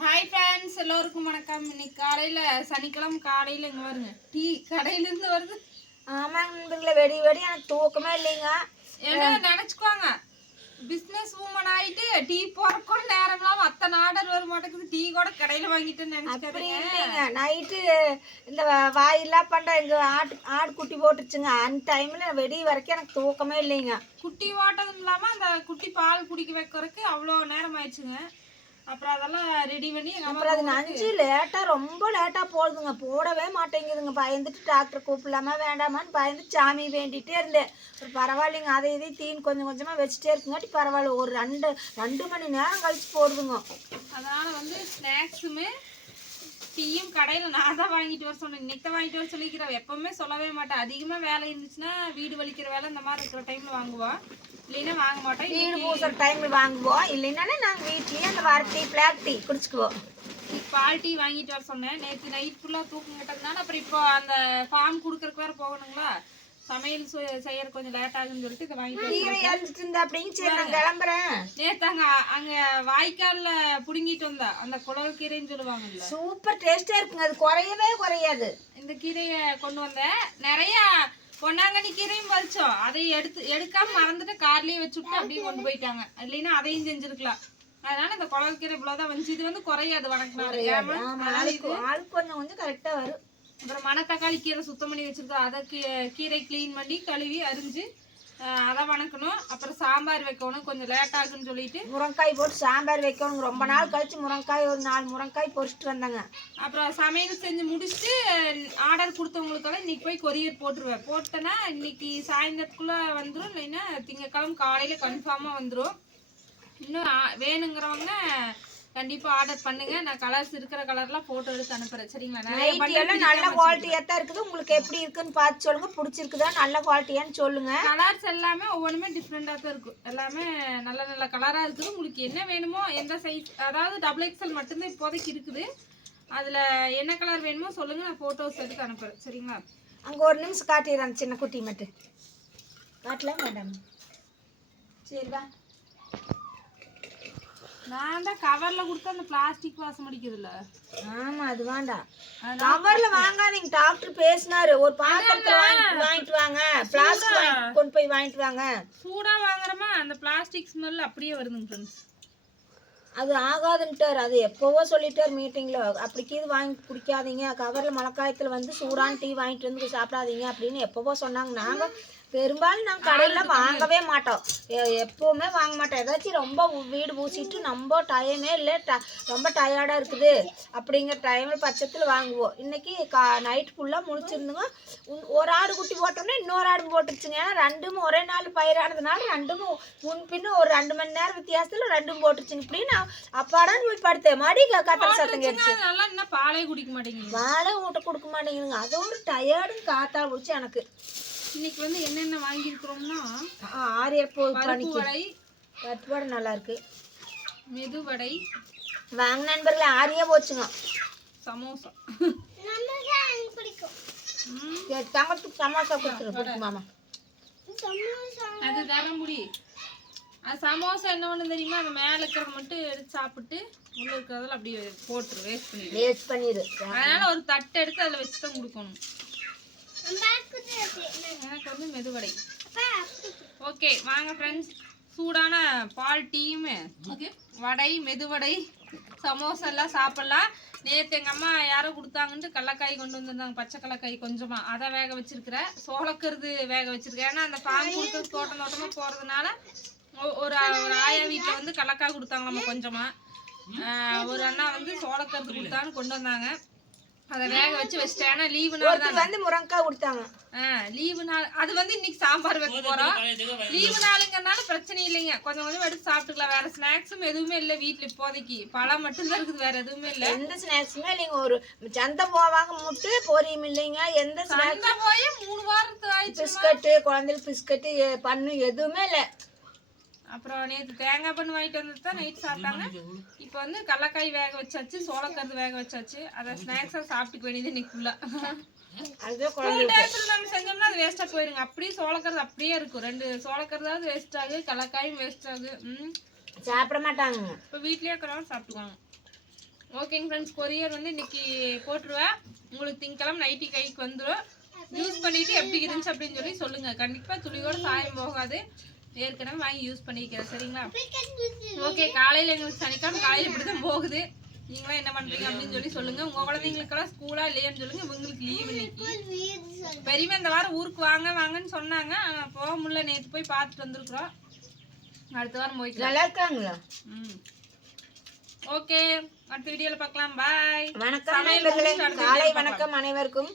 Hi friends எல்லோருக்கும் வணக்கம். இன்னைக்கு காலையில் சனிக்கிழமை காலையில் இங்கே வருங்க. டீ கடையிலேருந்து வருது. ஆமாங்க நண்பர்களே வெடி வெடி எனக்கு தூக்கமே இல்லைங்க. ஏன்னா நினச்சிக்குவாங்க பிஸ்னஸ் உமன் ஆயிட்டு டீ போறக்கூட நேரம்லாம் அத்தனை ஆர்டர் வர மாட்டேங்குது. டீ கூட கடையில் நினச்சிக்காதீங்க. இல்லைங்க. நைட்டு இந்த வ- வாயெல்லாம் பண்ண எங்க ஆட்டு ஆடு குட்டி போட்டுச்சுங்க. அந்த டைம்ல வெடி வரைக்கும் எனக்கு தூக்கமே இல்லைங்க. குட்டி வாட்டதும் இல்லாமல் அந்த குட்டி பால் குடிக்க வைக்கிறதுக்கு அவ்வளோ நேரம் ஆயிடுச்சுங்க. அப்புறம் அதெல்லாம் ரெடி பண்ணி அப்புறம் அது நஞ்சு லேட்டா ரொம்ப லேட்டா போடுதுங்க போடவே மாட்டேங்குதுங்க. பயந்துட்டு டாக்டர் கூப்பிடலாமா வேண்டாமான்னு பயந்து சாமி வேண்டிட்டே இருந்தேன். ஒரு பரவாயில்லைங்க. அதை இதையும் தீன் கொஞ்சம் கொஞ்சமா வச்சுட்டே இருக்குங்காட்டி பரவாயில்ல. ஒரு ரெண்டு ரெண்டு மணி நேரம் கழிச்சு போடுதுங்க. அதனால் வந்து ஸ்நாக்ஸுமே டீயும் கடையில் நான் தான் வாங்கிட்டு வர சொன்னேன். இன்னைக்கு தான் வாங்கிட்டு வர சொல்லிக்கிறேன் எப்பவுமே சொல்லவே மாட்டேன் அதிகமாக வேலை இருந்துச்சுன்னா வீடு வலிக்கிற வேலை இந்த மாதிரி இருக்கிற டைமில் வாங்குவா. இல்லைன்னா வாங்க மாட்டேன் வீடு பூசுற டைம்ல வாங்குவோம் இல்லைன்னா நாங்க வீட்லயே அந்த வர டீ பிளாக் டீ குடிச்சுக்குவோம். பால் டீ வாங்கிட்டு வர சொன்னேன். நேற்று நைட் ஃபுல்லாக தூக்கம் கட்டதுனால அப்புறம் இப்போ அந்த ஃபார்ம் கொடுக்கறக்கு வேறு போகணுங்களா? சமையல் செய்யற கொஞ்சம் லேட் ஆகுன்னு சொல்லிட்டு இதை வாங்கிட்டு இருந்தா அப்படின்னு சரி நான் கிளம்புறேன். நேற்று அங்கே வாய்க்காலில் பிடுங்கிட்டு வந்தா அந்த குடல் கீரைன்னு சொல்லுவாங்கல்ல. சூப்பர் டேஸ்டா இருக்குங்க அது குறையவே குறையாது. இந்த கீரையை கொண்டு வந்தேன். நிறைய பொன்னாங்கண்ணி கீரையும் பறிச்சோம். அதை எடுத்து எடுக்காம மறந்துட்டு கார்லயே வச்சுட்டு அப்படியே கொண்டு போயிட்டாங்க. இல்லைன்னா அதையும் செஞ்சிருக்கலாம். அதனால இந்த குழல் கீரை இவ்வளவுதான் வந்துச்சு. இது வந்து குறையாது வணக்கம் ஆளுக்கு கொஞ்சம் கொஞ்சம் கரெக்டா வரும். அப்புறம் மணத்தக்காளி கீரை சுத்தம் பண்ணி வச்சிருக்கோம். அதை கீ- கீரை க்ளீன் பண்ணி கழுவி அரிஞ்சு அதை வணக்கணும். அப்புறம் சாம்பார் வைக்கணும். கொஞ்சம் லேட் ஆகுன்னு சொல்லிட்டு. முருங்காய் போட்டு சாம்பார் வைக்கணும். ரொம்ப நாள் கழிச்சு முருங்காய் ஒரு நாலு முருங்காய் பொரிச்சிட்டு வந்தாங்க. அப்புறம் சமையல் செஞ்சு முடிச்சுட்டு ஆர்டர் கொடுத்தவங்களுக்கெல்லாம் இன்னைக்கு போய் கொரியர் போட்டுருவேன். போட்டேன்னா இன்னைக்கு சாயந்தரத்துக்குள்ள வந்துடும் இல்லைன்னா திங்கக்கிழமை காலையில கன்ஃபார்மாக வந்துடும் இன்னும் வேணுங்கிறவங்க கண்டிப்பா ஆர்டர் பண்ணுங்க. நான் கலர்ஸ் இருக்கிற கலர்லாம் போட்டோ எடுத்து அனுப்புறேன். சரிங்களா? எல்லாம் நல்ல குவாலிட்டியா தான் இருக்குது. உங்களுக்கு எப்படி இருக்குன்னு பார்த்து சொல்லுங்க. பிடிச்சிருக்குதா நல்ல குவாலிட்டியான்னு சொல்லுங்க. கலர்ஸ் எல்லாமே ஒவ்வொன்றுமே டிஃப்ரெண்டாக தான் இருக்கும். எல்லாமே நல்ல நல்ல கலராக இருக்குது. உங்களுக்கு என்ன வேணுமோ எந்த சைஸ் அதாவது டபுள் எக்ஸல் மட்டும்தான் இப்போதைக்கு இருக்குது. அதில் என்ன கலர் வேணுமோ சொல்லுங்கள் நான் ஃபோட்டோஸ் எடுத்து அனுப்புகிறேன் சரிங்களா? அங்க ஒரு நிமிஷம் காட்டிடுறேன் சின்ன குட்டி மட்டும். காட்டலாம் மேடம் சரி வா. நான் தான் கவரில் கொடுத்து அந்த பிளாஸ்டிக் வாசம் அடிக்குதுல்ல ஆமா அது வேண்டாம். கவர்ல வாங்காதீங்க. டாக்டர் பேசினாரு. ஒரு பாத்திரத்தை வாங்கிட்டு வாங்கிட்டு வாங்க. பிளாஸ்டிக் கொண்டு போய் வாங்கிட்டு வாங்க. சூடாக வாங்குறோமா அந்த பிளாஸ்டிக் ஸ்மெல் அப்படியே வருதுங்க ஃப்ரெண்ட்ஸ் அது ஆகாதுன்ட்டார் அது எப்போவோ சொல்லிட்டார் மீட்டிங்ல அப்படிக்கு இது வாங்கி குடிக்காதீங்க. கவர்ல மழைக்காயத்துல வந்து சூடான டீ வாங்கிட்டு வந்து சாப்பிடாதீங்க அப்படின்னு எப்போவோ சொன்னாங்க. நாங்க பெரும்பாலும் நாங்கள் கடையில் வாங்கவே மாட்டோம். எப்பவுமே வாங்க மாட்டோம். ஏதாச்சும் ரொம்ப வீடு பூசிட்டு நம்ம டைமே இல்லை. ட ரொம்ப டயர்டாக இருக்குது. அப்படிங்கிற டைமில் பட்சத்தில் வாங்குவோம். இன்னைக்கு கா நைட் ஃபுல்லாக முடிச்சிருந்துங்க ஒரு ஆடு குட்டி போட்டோன்னே இன்னொரு ஆடு போட்டுருச்சுங்க. ஏன்னா ரெண்டும் ஒரே நாள் பயிரானதுனால ரெண்டும் முன் பின்ன ஒரு ரெண்டு மணி நேரம் வித்தியாசத்தில் ரெண்டும் போட்டுருச்சுங்க. இப்படி நான் அப்பாடான்னு போய் படுத்தேன். மடி க- கத்தல் சத்தம் கேட்டுச்சு. பாலே குடிக்க மாட்டேங்குது. வாழை ஊட்ட கொடுக்க மாட்டேங்குதுங்க. அது ஒரு டயர்டும் காத்தா பிடிச்சி எனக்கு. இன்னைக்கு வந்து என்னென்ன வாங்கியிருக்கிறோம்னா ஆரிய போய் பருப்பு பண்ணிக்கு வடை கட்டுப்பாடு நல்லா இருக்கு மெதுவடை வாங்க நண்பர்களே ஆரியே போச்சுங்க. சமோசா. தங்கத்துக்கு சமோசா கொடுத்துரு மாமா. அது தர முடி. அது சமோசா என்ன ஒன்று தெரியுமா? அந்த மேலே இருக்கிறத மட்டும் எடுத்து சாப்பிட்டு உள்ள இருக்கிறதெல்லாம் அப்படியே போட்டுரு வேஸ்ட் பண்ணிடு வேஸ்ட் பண்ணிடு அதனால ஒரு தட்டை எடுத்து அதில் வச்சு தான் கொடுக்கணும். வந்து மெதுவடை. ஓகே வாங்க ஃப்ரெண்ட்ஸ் சூடான பால் டீயுமே வடை மெதுவடை சமோசா எல்லாம் சாப்பிட்லாம். நேற்று எங்கள் அம்மா யாரோ கொடுத்தாங்கன்ட்டு கடலக்காய் கொண்டு வந்திருந்தாங்க பச்சை கடலக்காய் கொஞ்சமாக அதை வேக வச்சிருக்கிறேன் சோளக்கருது வேக வச்சிருக்கேன் ஏன்னா அந்த ஃபார்ம் கொடுக்குறது தோட்டம் தோட்டமாக போகிறதுனால ஒரு ஒரு ஆயா வீட்டில் வந்து கடலக்காய் கொடுத்தாங்களாம்மா கொஞ்சமாக ஒரு அண்ணா வந்து சோளக்கருது கொடுத்தான்னு கொண்டு வந்தாங்க. அதை வேக வச்சு வச்சிட்டேன். ஏன்னா லீவு நாள் தான். வந்து முருங்கைக்காய் கொடுத்தாங்க. லீவு நாள். அது வந்து இன்னைக்கு சாம்பார் வைக்க போறோம். லீவு நாளுங்கிறனால பிரச்சனை இல்லைங்க. கொஞ்சம் கொஞ்சம் எடுத்து சாப்பிட்டுக்கலாம். வேற ஸ்நாக்ஸும் எதுவுமே இல்லை வீட்ல இப்போதைக்கு. பழம் மட்டும்தான் இருக்குது வேற எதுவுமே இல்லை. எந்த ஸ்நாக்ஸுமே இல்லைங்க ஒரு சந்தை போவாங்க முட்டு பொரியும் இல்லைங்க. எந்த ஸ்நாக்ஸ் அந்த போய் மூணு வாரத்துக்கு ஆயிடுச்சு பிஸ்கட்டு குழந்தைகளுக்கு பிஸ்கட்டு பண்ணு எதுவுமே இல்லை. அப்புறம் நேற்று தேங்காய் பண்ணு வாங்கிட்டு வந்து தான் நைட் சாப்பிட்டாங்க. இப்போ வந்து கடலக்காய் வேக வச்சாச்சு சோளக்கருது வேக வச்சாச்சு. அதை ஸ்நாக்ஸாக சாப்பிட்டுக்க வேண்டியது இன்னைக்கு ஃபுல்லாக டேஸ்ல நம்ம செஞ்சோம்னா அது வேஸ்டா போயிருங்க. அப்படியே சோளக்கருது அப்படியே இருக்கும். ரெண்டு சோளக்கருதாவது வேஸ்ட் ஆகுது கடலக்காயும் வேஸ்ட் ஆகுது ம். சாப்பிட மாட்டாங்க. இப்போ வீட்லயே இருக்கிறவங்க சாப்பிட்டுக்குவாங்க. ஓகேங்க ஃப்ரெண்ட்ஸ் கொரியர் வந்து இன்னைக்கு போட்டுருவேன் உங்களுக்கு திங்கக்கிழமை நைட்டி கைக்கு வந்துடும் யூஸ் பண்ணிட்டு எப்படி இருந்துச்சு அப்படின்னு சொல்லி சொல்லுங்க. கண்டிப்பா துளியோட சாயம் போகாது. ஏற்கனவே வாங்கி யூஸ் பண்ணிக்கிறேன் சரிங்களா? ஓகே காலையில எங்களுக்கு சனிக்கிழமை காலையில இப்படிதான் போகுது. நீங்களும் என்ன பண்றீங்க அப்படின்னு சொல்லி சொல்லுங்க. உங்க குழந்தைங்களுக்கெல்லாம் ஸ்கூலா இல்லையான்னு சொல்லுங்க. இவங்களுக்கு லீவ் இன்னைக்கு. பெரியமா இந்த வாரம் ஊருக்கு வாங்க வாங்கன்னு சொன்னாங்க. ஆனா போக முடியல. நேத்து போய் பார்த்துட்டு வந்திருக்கிறோம். அடுத்த வாரம் போய்க்கலாம். நல்லா இருக்காங்களா? ம். ஓகே அடுத்த வீடியோல பார்க்கலாம். பாய் வணக்கம் நண்பர்களே. காலை வணக்கம் அனைவருக்கும்.